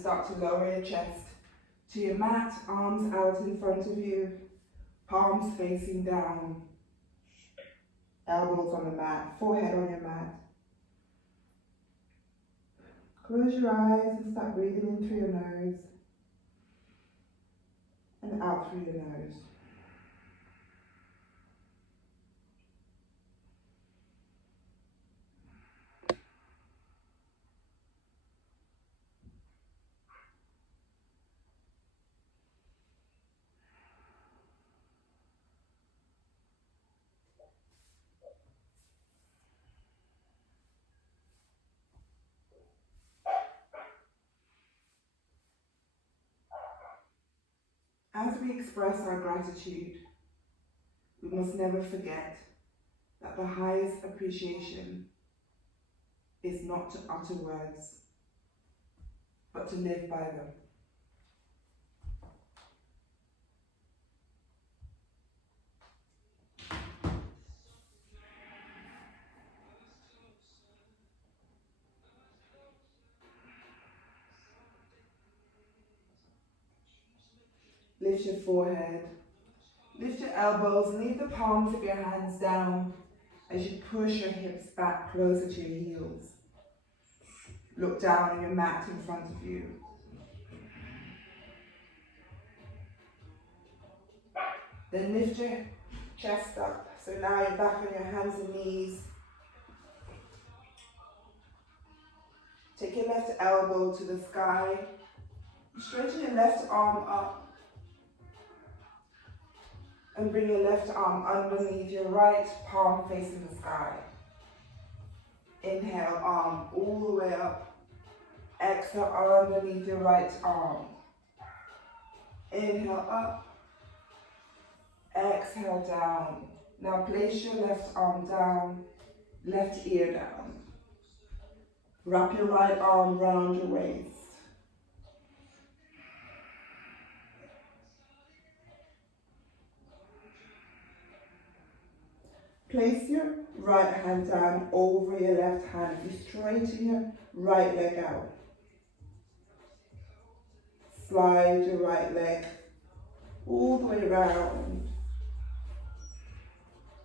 start to lower your chest to your mat, arms out in front of you, palms facing down, elbows on the mat, forehead on your mat. Close your eyes and start breathing in through your nose and out through your nose. As we express our gratitude, we must never forget that the highest appreciation is not to utter words, but to live by them. Lift your forehead, lift your elbows, leave the palms of your hands down as you push your hips back closer to your heels. Look down on your mat in front of you. Then lift your chest up, so now you're back on your hands and knees. Take your left elbow to the sky, straighten your left arm up, and bring your left arm underneath your right palm facing the sky. Inhale, arm all the way up. Exhale, underneath your right arm. Inhale up. Exhale down. Now place your left arm down, left ear down. Wrap your right arm round your waist. Place your right hand down over your left hand. You straighten your right leg out. Slide your right leg all the way around.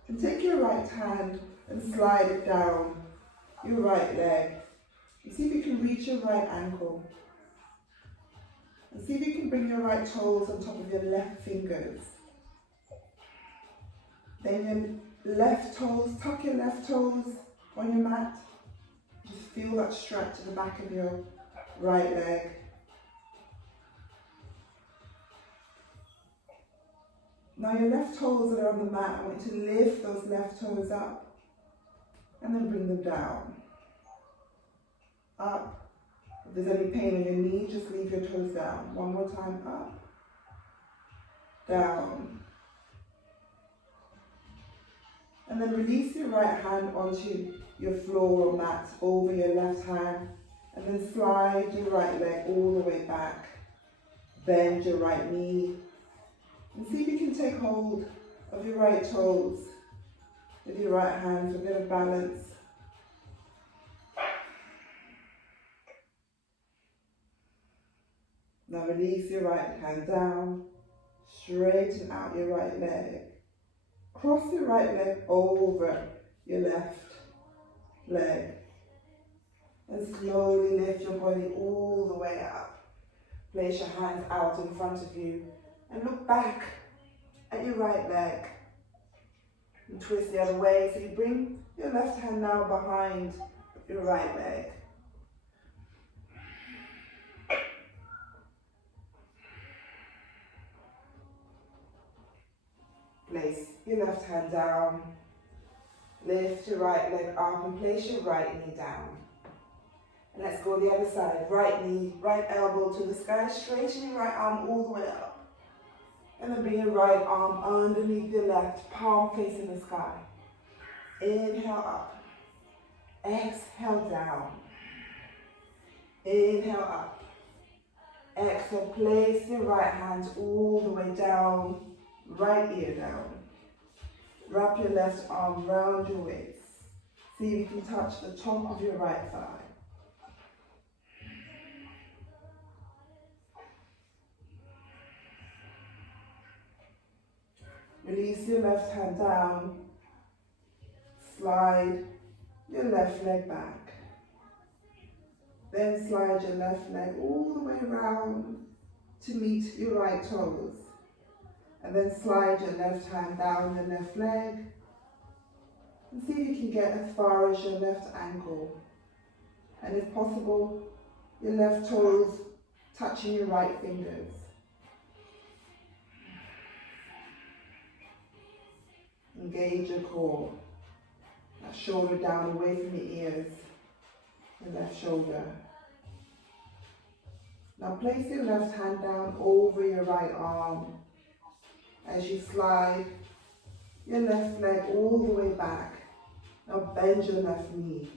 And take your right hand and slide it down your right leg. And see if you can reach your right ankle. And see if you can bring your right toes on top of your left fingers. Then your left toes, tuck your left toes on your mat. Just feel that stretch to the back of your right leg. Now your left toes that are on the mat, I want you to lift those left toes up and then bring them down. Up. If there's any pain in your knee, just leave your toes down. One more time, up, down. And then release your right hand onto your floor or mat over your left hand. And then slide your right leg all the way back. Bend your right knee. And see if you can take hold of your right toes with your right hand for a bit of balance. Now release your right hand down, straighten out your right leg. Cross your right leg over your left leg. And slowly lift your body all the way up. Place your hands out in front of you and look back at your right leg. And twist the other way, so you bring your left hand now behind your right leg. Place your left hand down, lift your right leg up and place your right knee down. And let's go the other side. Right knee, right elbow to the sky, straighten your right arm all the way up. And then bring your right arm underneath your left, palm facing the sky. Inhale up, exhale down. Inhale up, exhale, place your right hand all the way down, right ear down. Wrap your left arm round your waist. See if you can touch the top of your right thigh. Release your left hand down. Slide your left leg back. Then slide your left leg all the way around to meet your right toes. And then slide your left hand down the left leg. And see if you can get as far as your left ankle. And if possible, your left toes touching your right fingers. Engage your core. That shoulder down away from your ears. The left shoulder. Now place your left hand down over your right arm as you slide your left leg all the way back. Now bend your left knee.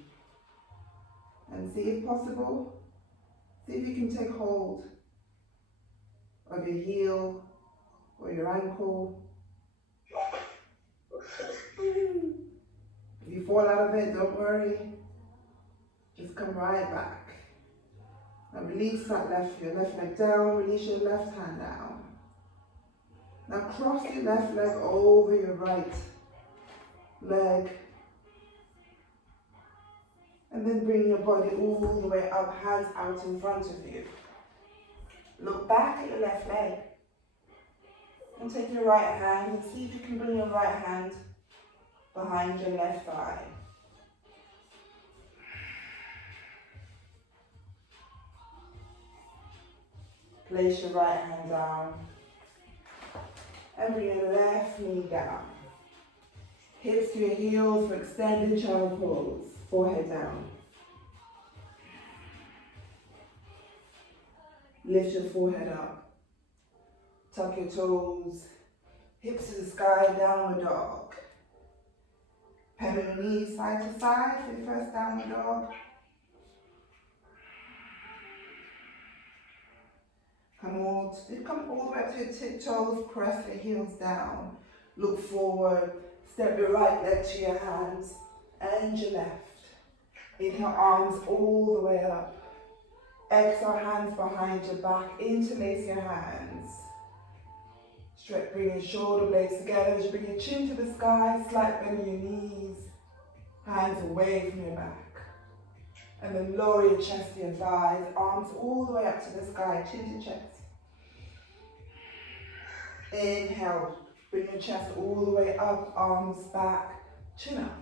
And see if possible, see if you can take hold of your heel or your ankle. If you fall out of it, don't worry. Just come right back. Now release that your left leg down, release your left hand down. Now cross your left leg over your right leg. And then bring your body all the way up, hands out in front of you. Look back at your left leg. And take your right hand and see if you can bring your right hand behind your left thigh. Place your right hand down and bring your left knee down. Hips to your heels for extended child pose. Forehead down. Lift your forehead up. Tuck your toes. Hips to the sky, downward dog. Pedal your knees side to side for your first downward dog. Come all the way up to your tiptoes, press your heels down. Look forward, step your right leg to your hands and your left. Inhale, arms all the way up. Exhale, hands behind your back, interlace your hands. Stretch, bring your shoulder blades together as you bring your chin to the sky, slight bend in your knees, hands away from your back. And then lower your chest to your thighs, arms all the way up to the sky, chin to chest. Inhale, bring your chest all the way up, arms back, chin up.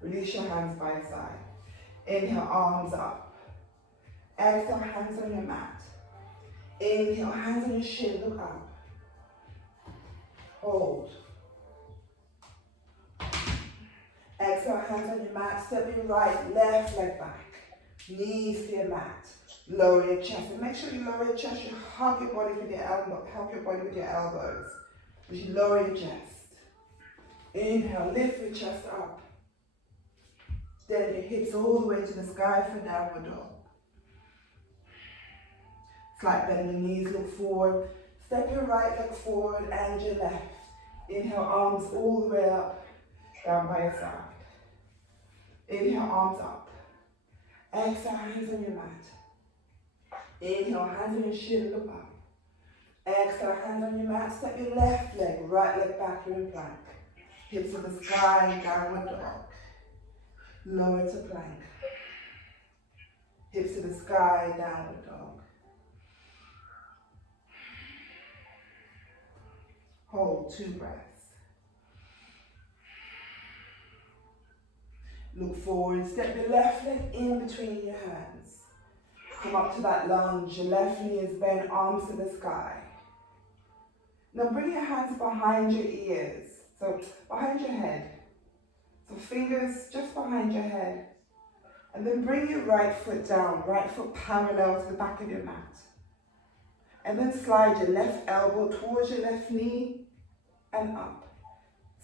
Release your hands by your side. Inhale, arms up. Exhale, hands on your mat. Inhale, hands on your shin, look up. Hold. Exhale, hands on your mat. Step your right, left leg back. Knees to your mat. Lower your chest. And make sure you lower your chest. You hug your body with your elbow. Help your body with your elbows. As you lower your chest. Inhale, lift your chest up. Extend your hips all the way to the sky for downward dog. Slight bend in your knees, look forward. Step your right leg forward and your left. Inhale, arms all the way up, down by your side. Inhale, arms up. Exhale, hands on your mat. Inhale, hands on your shin, look up. Exhale, hands on your mat. Step your left leg, right leg back, you're in plank. Hips to the sky, downward dog. Lower to plank. Hips to the sky, downward dog. Hold 2 breaths. Look forward, step your left leg in between your hands. Come up to that lunge, your left knee is bent, arms to the sky. Now bring your hands behind your ears, so behind your head. So fingers just behind your head. And then bring your right foot down, right foot parallel to the back of your mat. And then slide your left elbow towards your left knee and up.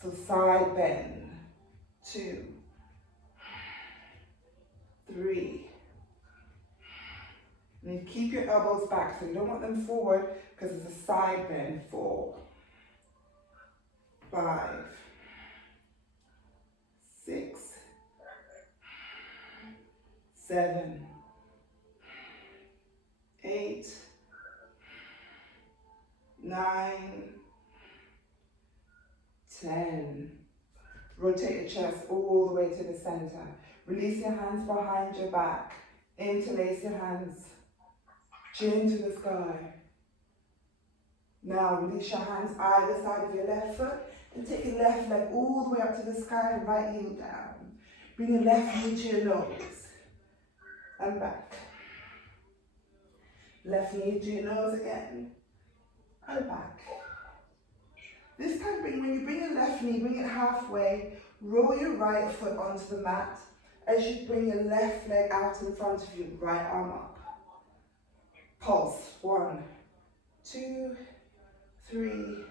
So side bend. 2, 3. And you keep your elbows back, so you don't want them forward because it's a side bend. 4, 5, 6, 7, 8, 9, 10. Rotate your chest all the way to the center. Release your hands behind your back. Interlace your hands. Chin to the sky. Now release your hands either side of your left foot and take your left leg all the way up to the sky and right heel down. Bring your left knee to your nose and back. Left knee to your nose again and back. This time when you bring your left knee, bring it halfway, roll your right foot onto the mat as you bring your left leg out in front of you, right arm up. Pulse, 1, 2, 3,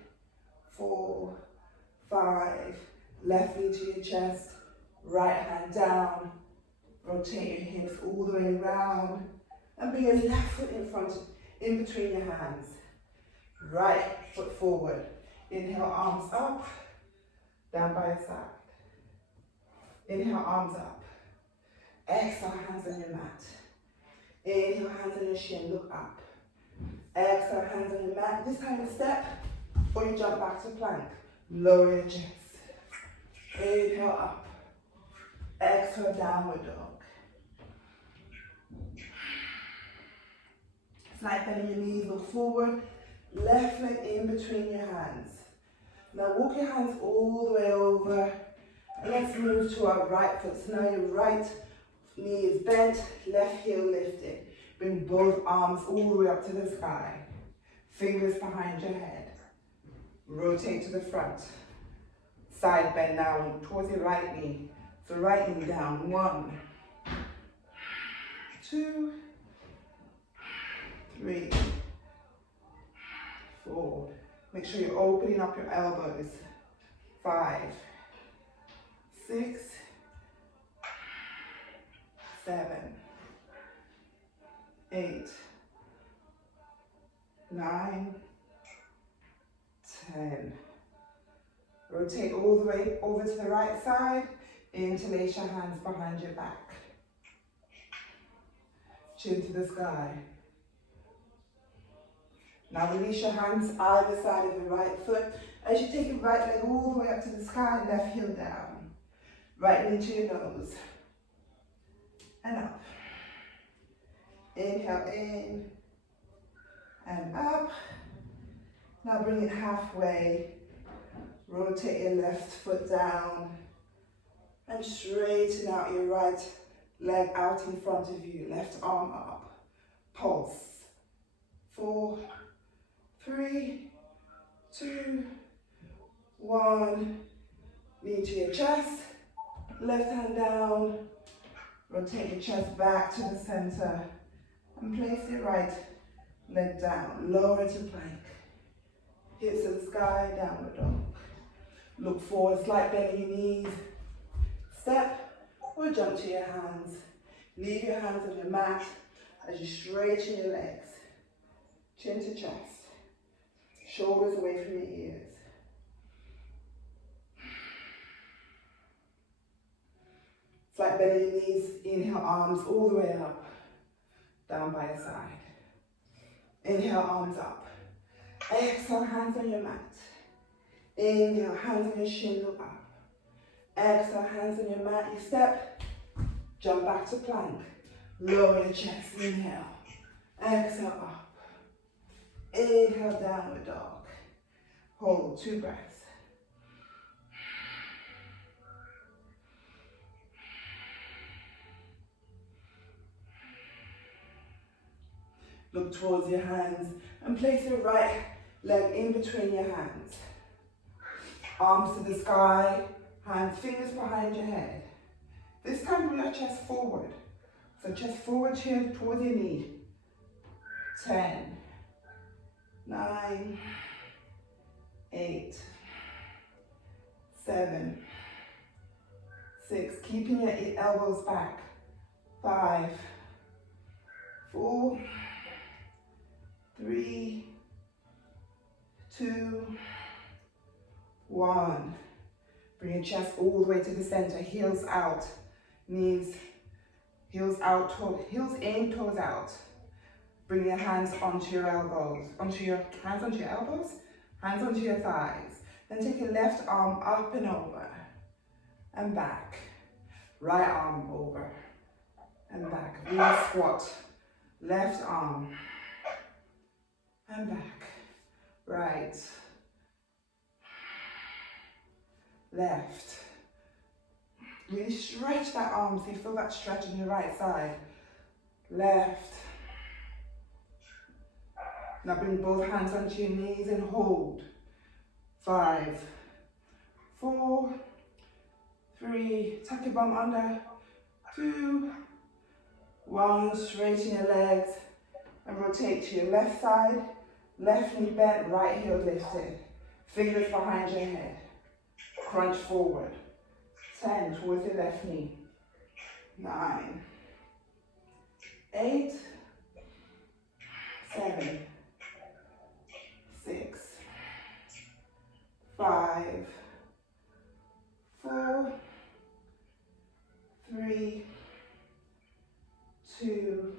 4, 5. Left knee to your chest, right hand down. Rotate your hips all the way around and bring your left foot in between your hands. Right foot forward. Inhale, arms up, down by your side. Inhale, arms up. Exhale, hands on your mat. Inhale, hands on your shin, look up. Exhale, hands on your mat. This time you step or you jump back to plank. Lower your chest. Inhale, up. Exhale, downward dog. Slide bend your knees, look forward. Left leg in between your hands. Now walk your hands all the way over. And let's move to our right foot. So now your right knee is bent, left heel lifted. Bring both arms all the way up to the sky. Fingers behind your head. Rotate to the front. Side bend now towards your right knee. So right knee down. 1, 2, 3, 4. Make sure you're opening up your elbows. 5, 6, 7, 8, 9, 10. Rotate all the way over to the right side. Interlace your hands behind your back. Chin to the sky. Now release your hands either side of your right foot as you take your right leg all the way up to the sky, left heel down. Right knee to your nose. And up. Inhale in and up. Now bring it halfway. Rotate your left foot down and straighten out your right leg out in front of you. Left arm up. Pulse. 4, 3, 2, 1. Knee to your chest. Left hand down. Rotate your chest back to the center. And place your right leg down. Lower to plank. Hips to the sky, downward dog. Look forward, slight bend in your knees. Step or jump to your hands. Leave your hands on your mat as you straighten your legs. Chin to chest. Shoulders away from your ears. Slight bend in your knees. Inhale, arms all the way up. Down by your side. Inhale, arms up. Exhale, hands on your mat. Inhale, hands on your shin, look up. Exhale, hands on your mat. You step, jump back to plank. Lower your chest, inhale. Exhale, up. Inhale, downward dog. Hold 2 breaths. Look towards your hands and place your right leg in between your hands. Arms to the sky, hands, fingers behind your head. This time bring your chest forward. So chest forward here towards your knee. 10, 9, 8, 7, 6. Keeping your elbows back. 5, 4, 3, 2, 1. Bring your chest all the way to the center. Heels out. Knees, heels out, heels in, toes out. Bring your hands onto your elbows. Hands onto your elbows. Hands onto your thighs. Then take your left arm up and over and back. Right arm over and back. Real squat. Left arm and back. Right. Left. Really stretch that arm so you feel that stretch on your right side. Left. Now bring both hands onto your knees and hold. 5, 4, 3, tuck your bum under. 2, 1, straighten your legs and rotate to your left side. Left knee bent, right heel lifted. Fingers behind your head. Crunch forward. 10 towards your left knee. 9, 8, 7, 6, 5, 4, 3, 2,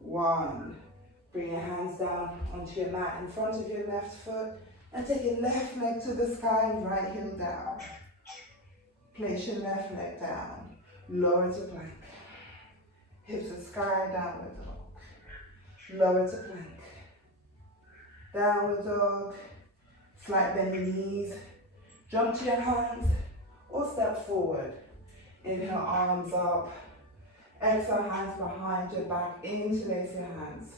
1. Bring your hands down onto your mat in front of your left foot and take your left leg to the sky and right heel down. Place your left leg down. Lower to plank. Hips to sky, downward dog. Lower to plank. Downward dog. Slight bend in knees. Jump to your hands or step forward. Inhale, arms up. Exhale, hands behind your back. Interlace your hands.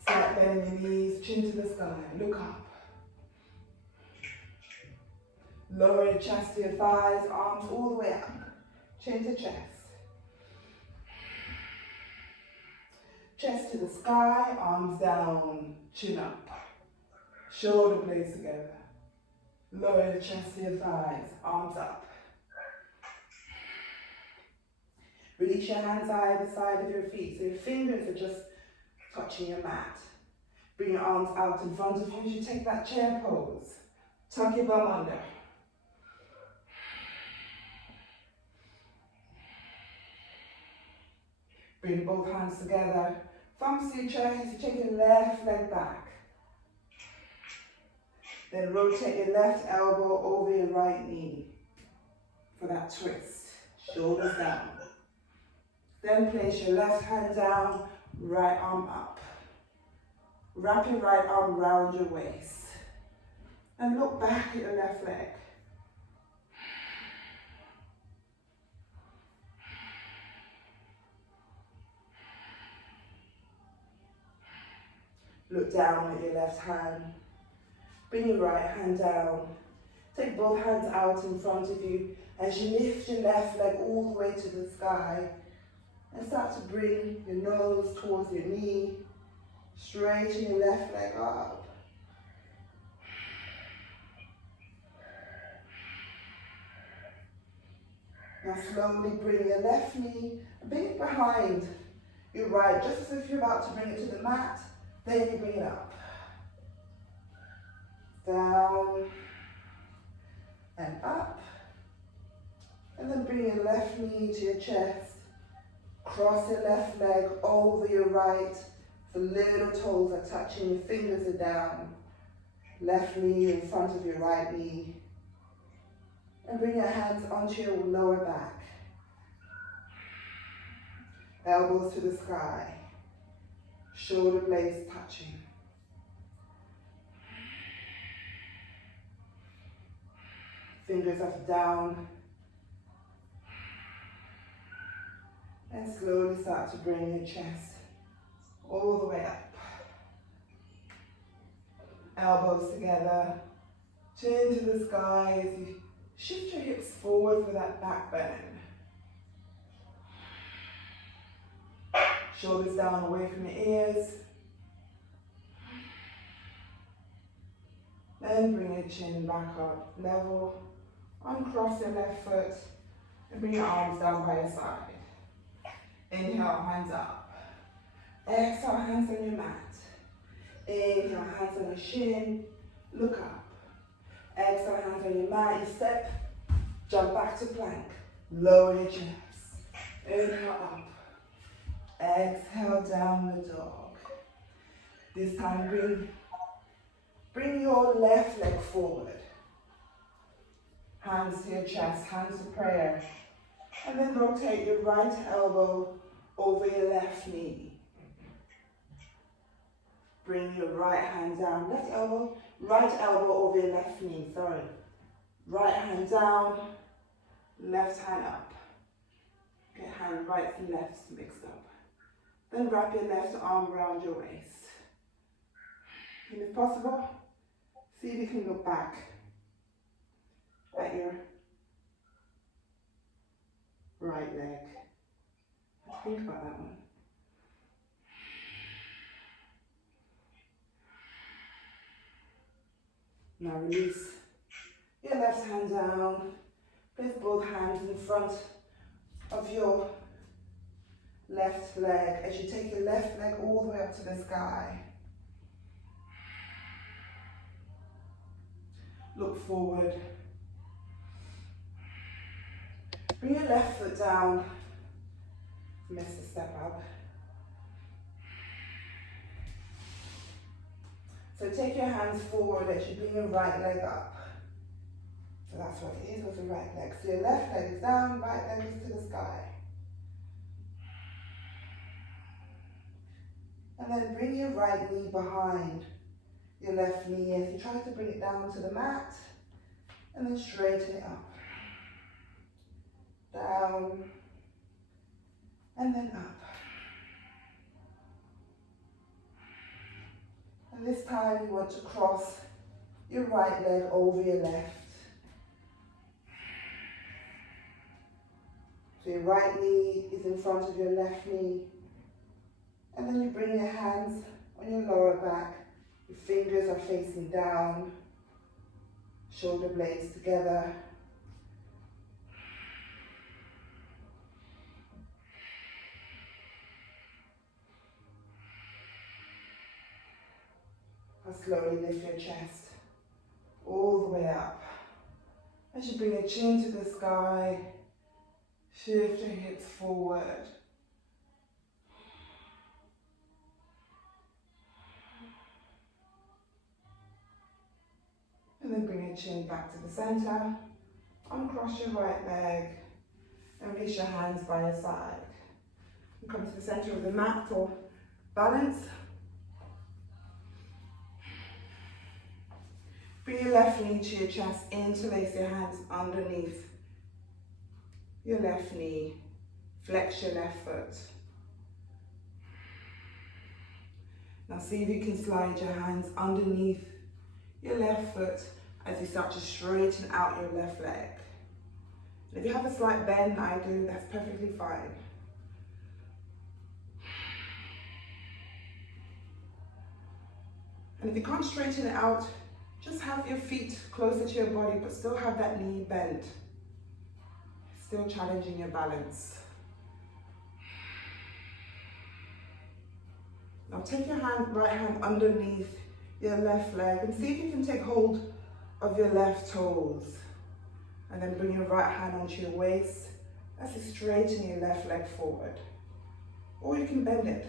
Slight bend in your knees, chin to the sky. Look up. Lower your chest to your thighs, arms all the way up. Chin to chest. Chest to the sky, arms down, chin up. Shoulder blades together. Lower your chest to your thighs, arms up. Release your hands either side of your feet so your fingers are just touching your mat. Bring your arms out in front of you as you take that chair pose. Tuck your bum under. Bring both hands together. Thumbs to your chest, you take your left leg back. Then rotate your left elbow over your right knee for that twist. Shoulders down. Then place your left hand down, right arm up. Wrap your right arm round your waist. And look back at your left leg. Look down at your left hand. Bring your right hand down. Take both hands out in front of you as you lift your left leg all the way to the sky and start to bring your nose towards your knee. Straighten your left leg up. Now slowly bring your left knee a bit behind your right, just as if you're about to bring it to the mat. Then you bring it up. Down and up. And then bring your left knee to your chest. Cross your left leg over your right. The little toes are touching, your fingers are down. Left knee in front of your right knee. And bring your hands onto your lower back. Elbows to the sky. Shoulder blades touching. Fingers up down. And slowly start to bring your chest all the way up. Elbows together. Chin to the sky as you shift your hips forward for that back bend. Shoulders down away from your ears. Then bring your chin back up, level. Uncross your left foot and bring your arms down by your side. Inhale, hands up. Exhale, hands on your mat. Inhale, hands on your shin. Look up. Exhale, hands on your mat. You step, jump back to plank. Lower your chest. Inhale up. Exhale, downward dog. This time bring Bring your left leg forward. Hands to your chest, hands to prayer. And then rotate your right elbow over your left knee. Bring your right hand down, right elbow over your left knee, sorry. Right hand down, left hand up. Get hand right and left mixed up. Then wrap your left arm around your waist. And if possible, see if you can look back at your right leg. Think about that one. Now release your left hand down. Place both hands in front of your left leg as you take your left leg all the way up to the sky. Look forward. Bring your left foot down. Miss a step up. So take your hands forward as you bring your right leg up. So that's what it is with the right leg. So your left leg is down, right leg is to the sky. And then bring your right knee behind your left knee as you try to bring it down to the mat. And then straighten it up. Down. And then up. And this time you want to cross your right leg over your left. So your right knee is in front of your left knee. And then you bring your hands on your lower back. Your fingers are facing down. Shoulder blades together. And slowly lift your chest all the way up. As you bring your chin to the sky, shift your hips forward. And then bring your chin back to the center. Uncross your right leg and release your hands by your side. And come to the center of the mat for balance. Bring your left knee to your chest, interlace your hands underneath your left knee. Flex your left foot. Now see if you can slide your hands underneath your left foot as you start to straighten out your left leg. And if you have a slight bend, I do, that's perfectly fine. And if you can't straighten it out, just have your feet closer to your body, but still have that knee bent. Still challenging your balance. Now take your right hand underneath your left leg and see if you can take hold of your left toes. And then bring your right hand onto your waist. That's to straighten your left leg forward. Or you can bend it.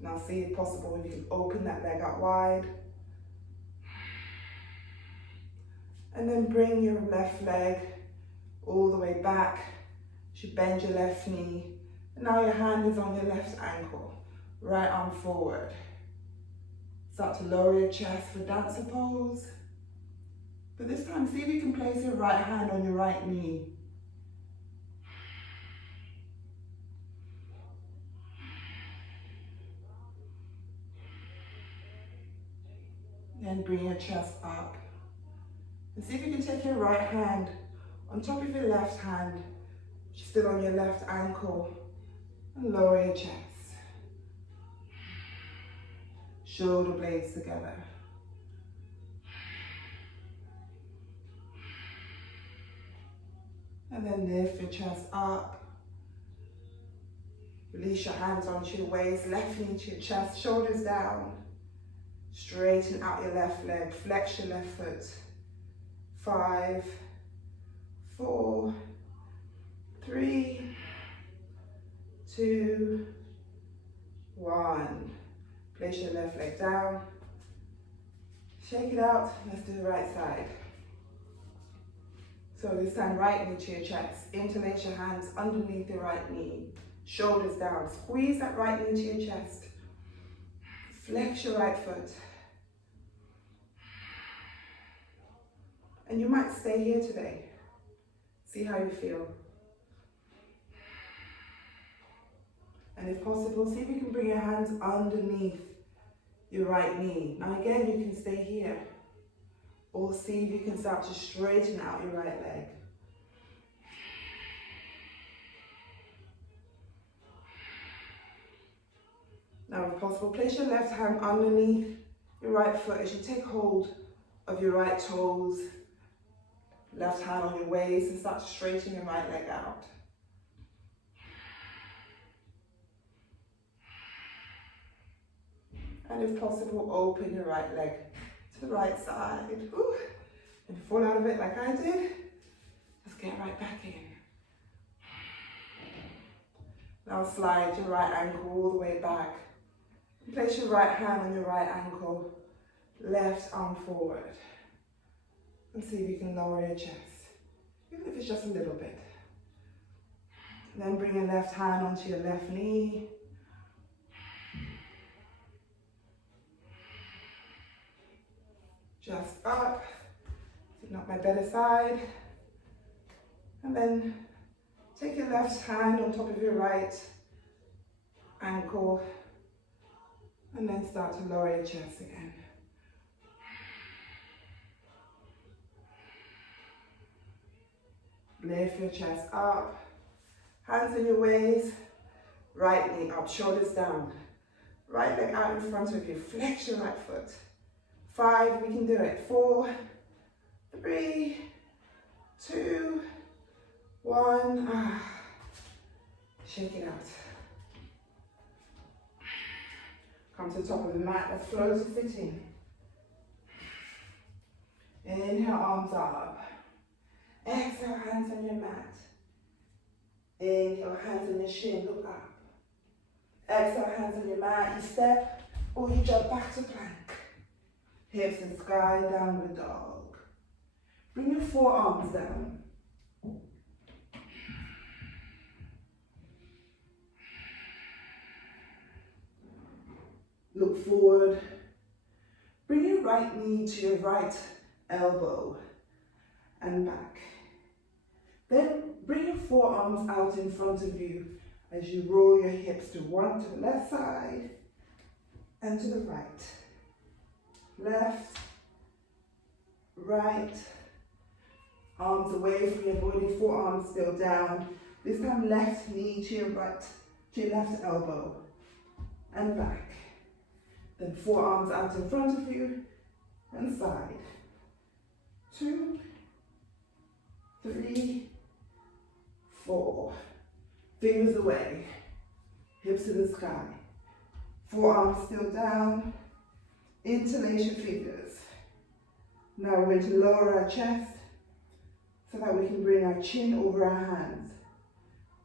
Now see if possible if you can open that leg out wide. And then bring your left leg all the way back. You bend your left knee. And now your hand is on your left ankle. Right arm forward. Start to lower your chest for dancer pose. But this time, see if you can place your right hand on your right knee. Then bring your chest up. And see if you can take your right hand on top of your left hand, still on your left ankle, and lower your chest. Shoulder blades together. And then lift your chest up. Release your hands onto your waist, left knee to your chest, shoulders down. Straighten out your left leg, flex your left foot. 5, 4, 3, 2, 1. Place your left leg down. Shake it out. Let's do the right side. So this time, right knee to your chest. Interlace your hands underneath the right knee. Shoulders down. Squeeze that right knee to your chest. Flex your right foot. And you might stay here today. See how you feel. And if possible, see if you can bring your hands underneath your right knee. Now again, you can stay here. Or see if you can start to straighten out your right leg. Now if possible, place your left hand underneath your right foot as you take hold of your right toes. Left hand on your waist and start to straighten your right leg out. And if possible, open your right leg to the right side. Ooh. And fall out of it like I did. Just get right back in. Now slide your right ankle all the way back. And place your right hand on your right ankle. Left arm forward. And see if you can lower your chest. Even if it's just a little bit. Then bring your left hand onto your left knee. Just up, not my better side. And then take your left hand on top of your right ankle and then start to lower your chest again. Lift your chest up, hands in your waist, right knee up, shoulders down, right leg out in front of you, flex your right foot. 5, we can do it. 4, 3, 2, 1. Shake it out. Come to the top of the mat. Let's flow to sitting. Inhale, arms up. Exhale, hands on your mat. Inhale, hands on your shin, look up. Exhale, hands on your mat. You step or you jump back to plank. Hips and sky, downward dog. Bring your forearms down. Look forward. Bring your right knee to your right elbow and back. Then bring your forearms out in front of you as you roll your hips to the left side and to the right. Left, right, arms away from your body, forearms still down. This time left knee to your right, to your left elbow and back. Then forearms out in front of you and side. 2, 3, 4. Fingers away, hips to the sky. Forearms still down. Interlace your fingers. Now we're going to lower our chest so that we can bring our chin over our hands.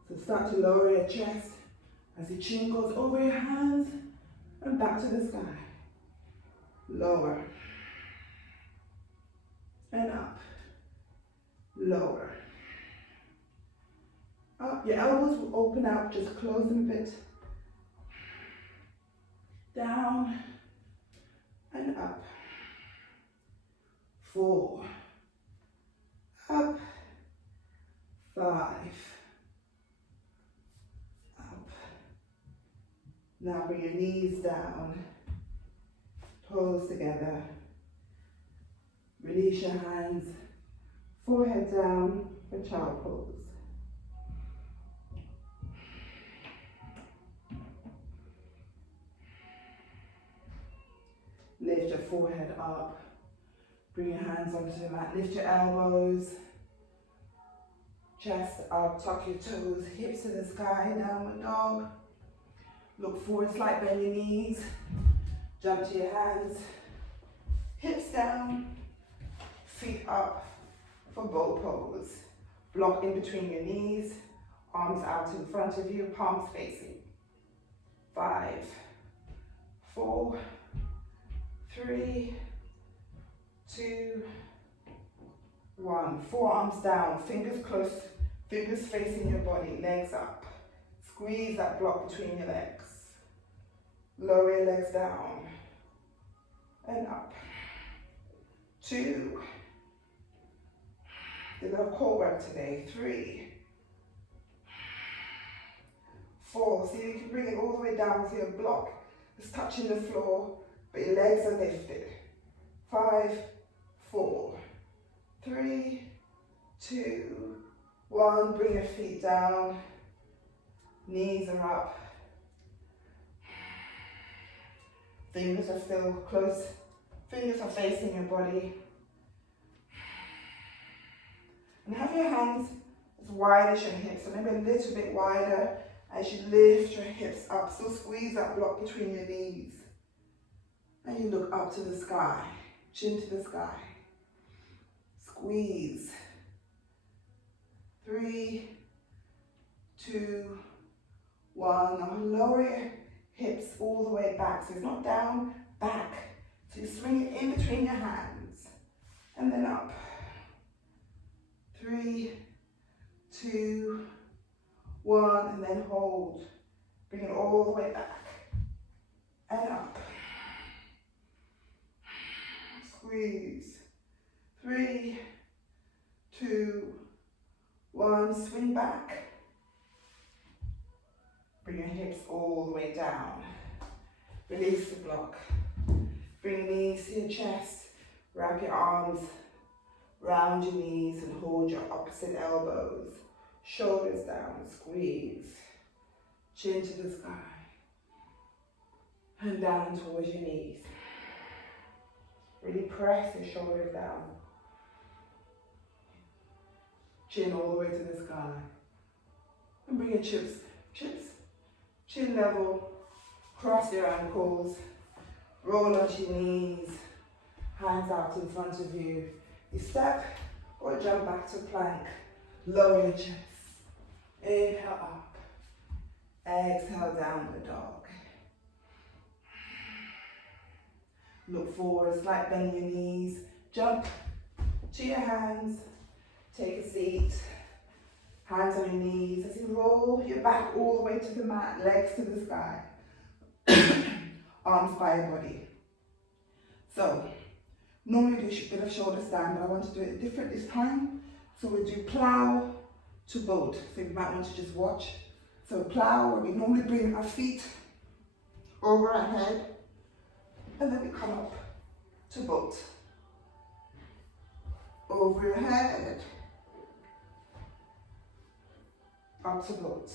So start to lower your chest as your chin goes over your hands and back to the sky. Lower. And up. Lower. Up. Your elbows will open up, just close them a bit. Down. And up. 4. Up. 5. Up. Now bring your knees down. Toes together. Release your hands. Forehead down for child pose. Lift your forehead up. Bring your hands onto the mat. Lift your elbows. Chest up. Tuck your toes. Hips to the sky. Downward dog. Look forward. Slight bend your knees. Jump to your hands. Hips down. Feet up for bow pose. Block in between your knees. Arms out in front of you, palms facing. 5, 4, 3, 2, 1. Forearms down, fingers close, fingers facing your body, legs up. Squeeze that block between your legs. Lower your legs down and up. 2. Did a lot of core work today. 3, 4. See, you can bring it all the way down so your block is touching the floor, but your legs are lifted. 5, 4, 3, 2, 1. Bring your feet down. Knees are up. Fingers are still close. Fingers are facing your body. And have your hands as wide as your hips, so maybe a little bit wider as you lift your hips up. So squeeze that block between your knees. And you look up to the sky, chin to the sky. Squeeze. 3, 2, 1. Now lower your hips all the way back. So it's not down, back. So you swing it in between your hands. And then up. 3, 2, 1. And then hold. Bring it all the way back. And up. Squeeze. 3, 2, 1. Swing back. Bring your hips all the way down. Release the block. Bring your knees to your chest. Wrap your arms round your knees and hold your opposite elbows. Shoulders down. Squeeze. Chin to the sky. And down towards your knees. Really press your shoulders down. Chin all the way to the sky. And bring your chips, chin level, cross your ankles, roll onto your knees, hands out in front of you. You step or jump back to plank, lower your chest. Inhale up, exhale downward dog. Look forward, slight bend in your knees, jump to your hands, take a seat. Hands on your knees as you roll your back all the way to the mat, legs to the sky. Arms by your body. So, normally do a bit of shoulder stand, but I want to do it different this time. So we'll do plow to boat. So you might want to just watch. So plow, where we normally bring our feet over our head, and then we come up to boat. Over your head, up to boat.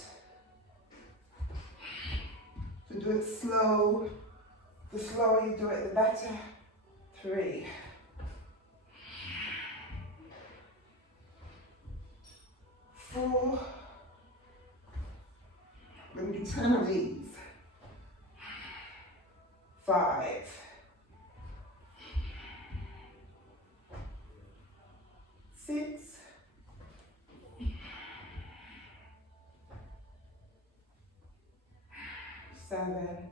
So do it slow. The slower you do it, the better. 3. 4. We're going to do 10 of these. 5. 6. 7.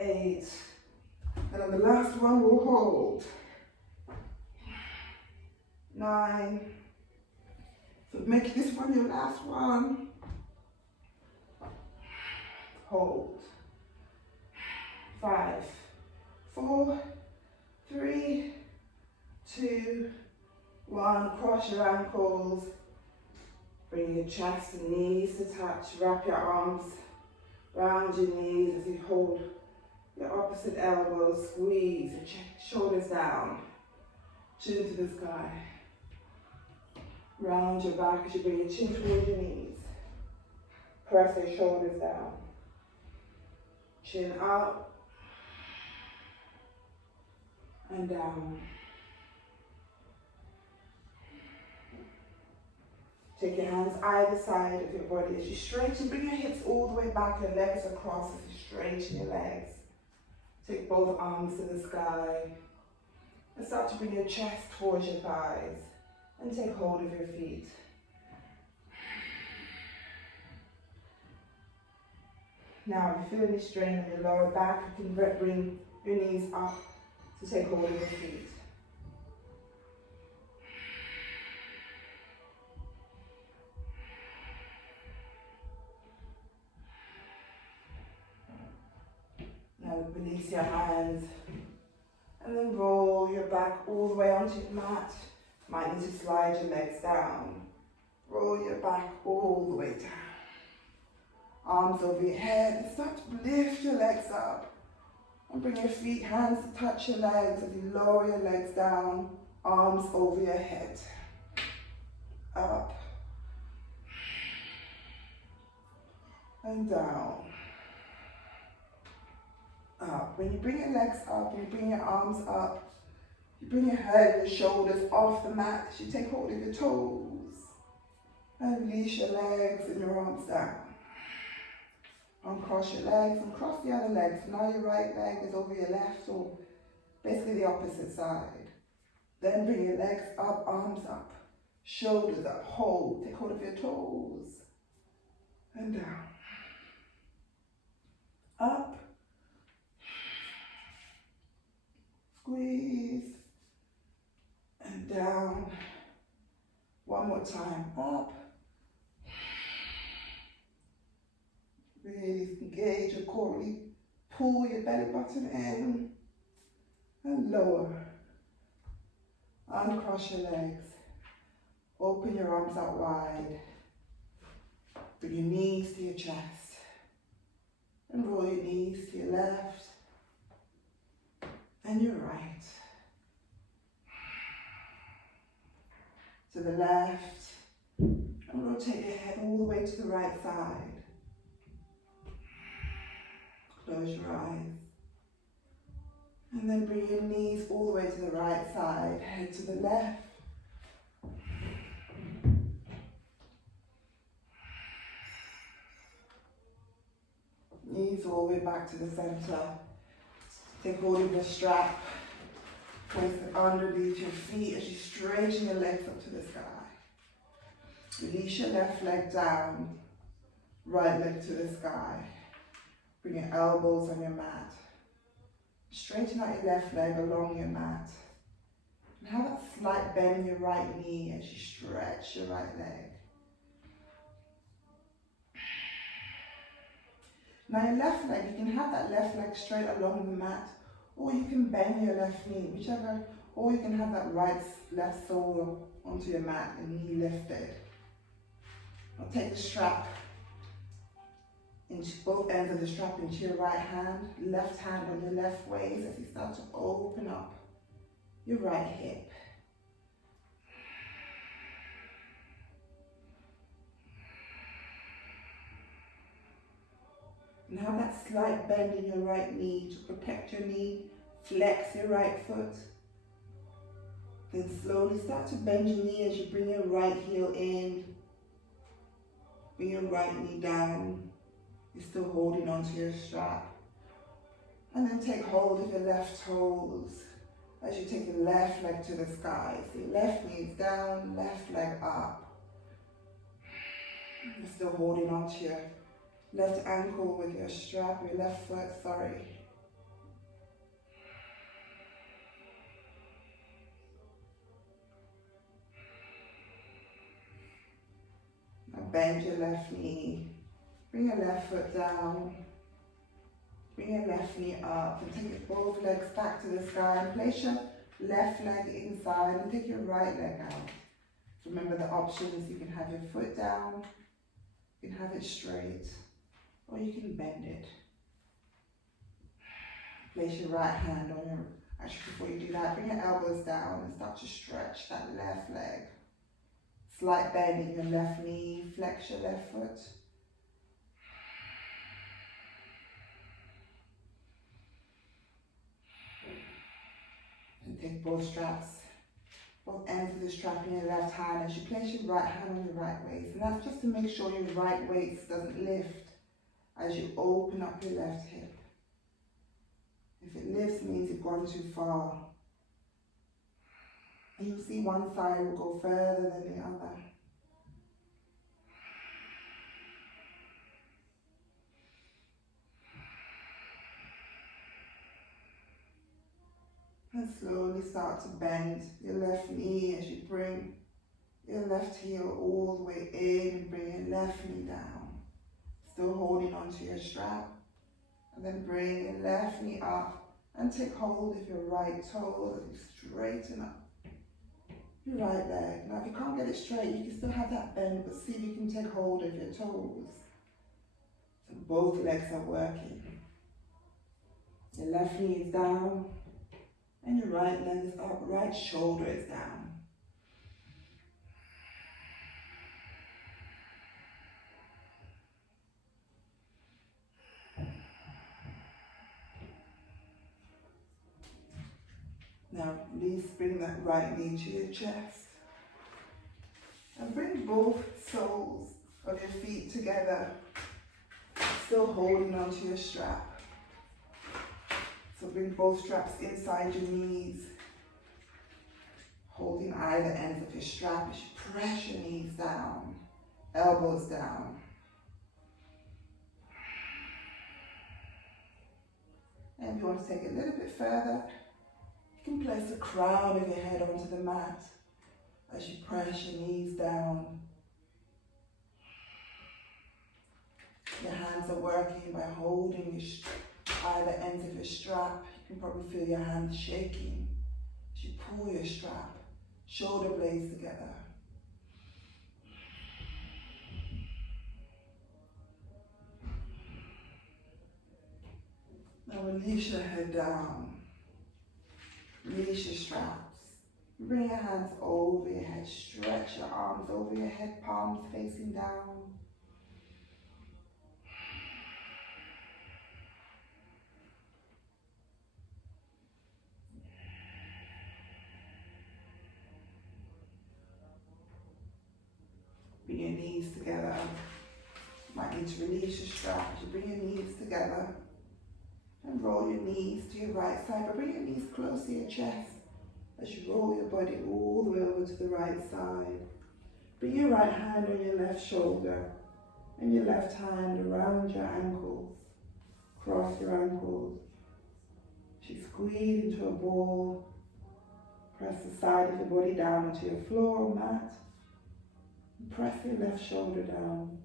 8. And on the last one, we'll hold. 9. So make this one your last one. Hold. 5, 4, 3, 2, 1. Cross your ankles. Bring your chest and knees to touch. Wrap your arms round your knees as you hold your opposite elbows. Squeeze your shoulders down. Chin to the sky. Round your back as you bring your chin towards your knees. Press your shoulders down. Chin up and down. Take your hands either side of your body as you straighten. Bring your hips all the way back, your legs across as you straighten your legs. Take both arms to the sky. And start to bring your chest towards your thighs. And take hold of your feet. Now, if you're feeling any strain on your lower back, you can bring your knees up to take hold of your feet. Now, release your hands and then roll your back all the way onto your mat. Might need to slide your legs down. Roll your back all the way down. Arms over your head and start to lift your legs up. And bring your feet, hands to touch your legs as you lower your legs down. Arms over your head. Up. And down. Up. When you bring your legs up, you bring your arms up, you bring your head and your shoulders off the mat. You take hold of your toes and release your legs and your arms down. Uncross your legs and cross the other leg. So now your right leg is over your left, or basically the opposite side. Then bring your legs up, arms up, shoulders up, hold. Take hold of your toes and down. Up. Squeeze and down. One more time. Up. Really engage your core. Really pull your belly button in and lower. Uncross your legs. Open your arms out wide. Bring your knees to your chest. And roll your knees to your left and your right. To the left. And rotate your head all the way to the right side. Close your eyes. And then bring your knees all the way to the right side. Head to the left. Knees all the way back to the center. Take hold of the strap. Place it underneath your feet as you straighten your legs up to the sky. Release your left leg down. Right leg to the sky. Bring your elbows on your mat. Straighten out your left leg along your mat. And have that slight bend in your right knee as you stretch your right leg. Now your left leg, you can have that left leg straight along the mat, or you can bend your left knee, whichever, or you can have that left sole onto your mat and knee lifted. Now take the strap into both ends of the strap into your right hand on your left waist as you start to open up your right hip. And have that slight bend in your right knee to protect your knee. Flex your right foot. Then slowly start to bend your knee as you bring your right heel in. Bring your right knee down. You're still holding onto your strap. And then take hold of your left toes as you take your left leg to the sky. So your left knee is down, left leg up. You're still holding onto your left ankle with your strap, your left foot, sorry. Now bend your left knee. Bring your left foot down. Bring your left knee up and take both legs back to the sky and place your left leg inside and take your right leg out. Remember the options, you can have your foot down, you can have it straight, or you can bend it. Place your right hand on your, actually before you do that, bring your elbows down and start to stretch that left leg. Slight bend in your left knee, flex your left foot. And take both straps, both ends of the strap in your left hand as you place your right hand on your right waist. And that's just to make sure your right waist doesn't lift as you open up your left hip. If it lifts, it means you've gone too far. And you'll see one side will go further than the other. And slowly start to bend your left knee as you bring your left heel all the way in and bring your left knee down. Still holding onto your strap. And then bring your left knee up and take hold of your right toe as you straighten up your right leg. Now if you can't get it straight, you can still have that bend, but see if you can take hold of your toes. So both legs are working. Your left knee is down and your right leg is up, right shoulder is down. Now please bring that right knee to your chest and bring both soles of your feet together, still holding onto your strap. So bring both straps inside your knees, holding either ends of your strap as you press your knees down, elbows down. And if you want to take it a little bit further, you can place the crown of your head onto the mat as you press your knees down. Your hands are working by holding either ends of your strap. You can probably feel your hands shaking as you pull your strap, shoulder blades together. Now release your head down. Release your straps. Bring your hands over your head. Stretch your arms over your head, palms facing down. Bring your knees together. You might need to release your straps. You bring your knees together and roll your knees to your right side, but bring your knees close to your chest as you roll your body all the way over to the right side. Bring your right hand on your left shoulder and your left hand around your ankles. Cross your ankles. As you squeeze into a ball, press the side of your body down onto your floor or mat. And press your left shoulder down.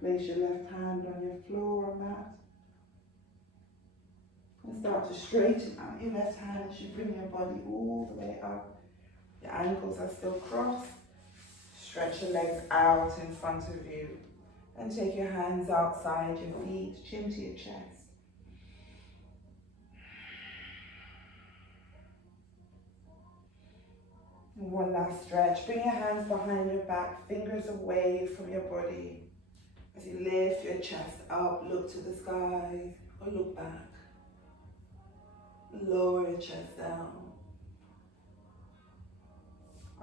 Place your left hand on your floor or mat. And start to straighten out your left hand as you bring your body all the way up. Your ankles are still crossed. Stretch your legs out in front of you. And take your hands outside your feet, chin to your chest. And one last stretch. Bring your hands behind your back, fingers away from your body. As you lift your chest up, look to the sky or look back. Lower your chest down.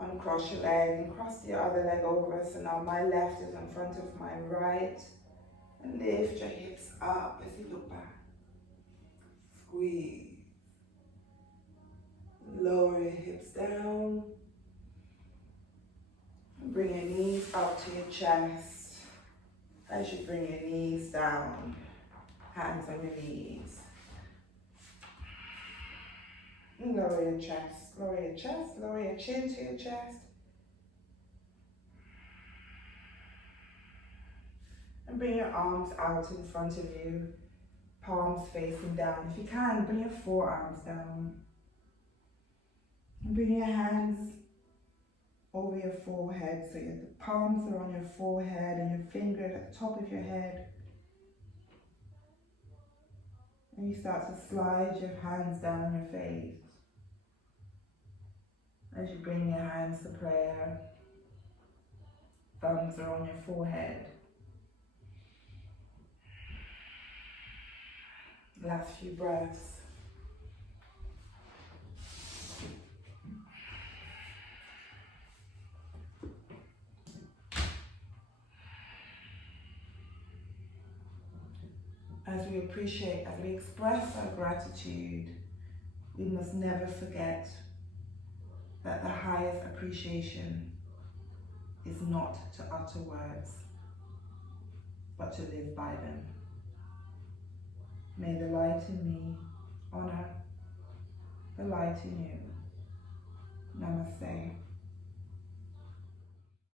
Uncross your leg and cross your other leg over. So now my left is in front of my right. And lift your hips up as you look back. Squeeze. Lower your hips down. And bring your knees up to your chest. As you bring your knees down, hands on your knees. And lower your chest, lower your chest, lower your chin to your chest. And bring your arms out in front of you, palms facing down. If you can, bring your forearms down. And bring your hands over your forehead, so the palms are on your forehead and your fingers at the top of your head. And you start to slide your hands down your face. As you bring your hands to prayer, thumbs are on your forehead. Last few breaths. as we appreciate, as we express our gratitude, we must never forget that the highest appreciation is not to utter words, but to live by them. May the light in me honor the light in you. Namaste.